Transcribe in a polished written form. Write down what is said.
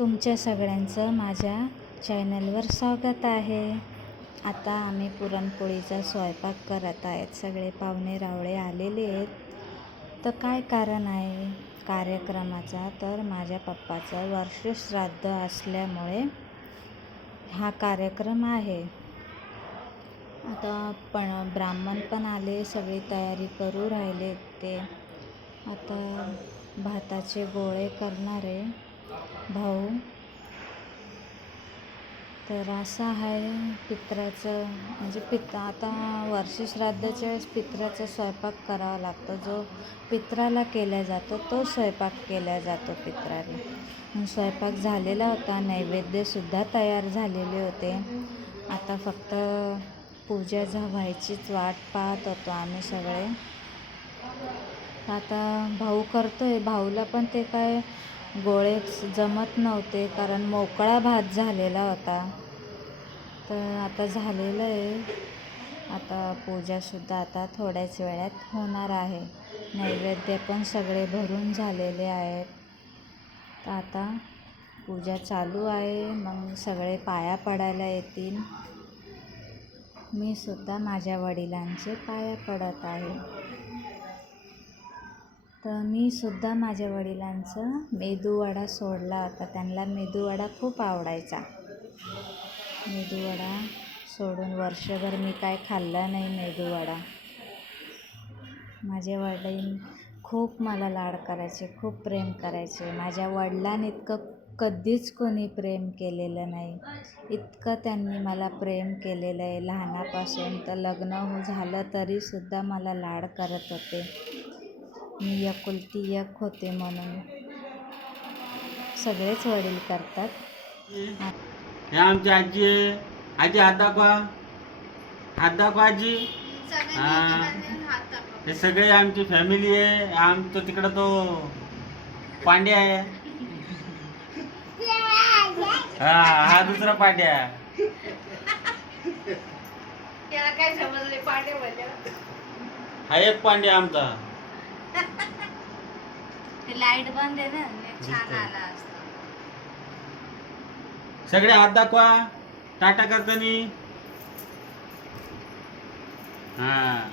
तुमच्या सगळ्यांचं माझ्या चॅनलवर स्वागत आहे. आता आम्ही पुरणपोळीचा स्वयंपाक करत आहेत. सगळे पाहुणे रावळे आलेले आहेत. तर काय कारण आहे कार्यक्रमाचा, तर माझ्या पप्पाचं वर्षश्राद्ध असल्यामुळे हा कार्यक्रम आहे. आता ब्राह्मण पण आले, सगळी तयारी करू राहिले. ते आता भाताचे गोळे करणारे भाऊ. तर असं आहे पित्राचं, म्हणजे आता वर्षश्राद्धाच्या वेळेस पित्राचा स्वयंपाक करावा लागतो. जो पित्राला केला जातो तो स्वयंपाक केला जातो पित्राला. स्वयंपाक झालेला होता, नैवेद्यसुद्धा तयार झालेले होते. आता फक्त पूजा व्हायचीच वाट पाहत होतो आम्ही सगळे. आता भाऊ करतोय. भाऊला पण ते काय गोळे जमत नव्हते, कारण मोकळा भात झालेला होता. तर आता झालेलं आहे. आता पूजासुद्धा आता थोड्याच वेळात होणार आहे. नैवेद्य पण सगळे भरून झालेले आहेत. तर आता पूजा चालू आहे. मग सगळे पाया पडायला येतील. मी सुद्धा माझ्या वडिलांचे पाया पडत आहे. तर मी सुद्धा माझ्या वडिलांचं मेदूवडा सोडला होता. त्यांना मेदूवडा खूप आवडायचा. मेदूवडा सोडून वर्षभर मी काय खाल्ला नाही मेदूवडा. माझे वडील खूप मला लाड करायचे, खूप प्रेम करायचे. माझ्या वडिलांइतकं कधीच कोणी प्रेम केलेलं नाही. इतकं त्यांनी मला प्रेम केलेलं आहे लहानापासून. तर लग्न झालं तरीसुद्धा मला लाड करत होते. मी एकुलती एक होते म्हणून. सगळेच वडील करतात. हे आमची आजी आहे. आजी हात दाखवा, हात दाखवा आजी. हे सगळे आमची फॅमिली आहे. आमचं तिकडं तो पांड्या आहे. हा दुसरा पांड्या. काय समजले पांड्या म्हणजे? हा एक पांड्या आमचा. लाईट बंद आहे ना, छान आला असता. सगळे हात दाखवा टाटा करतानी. हा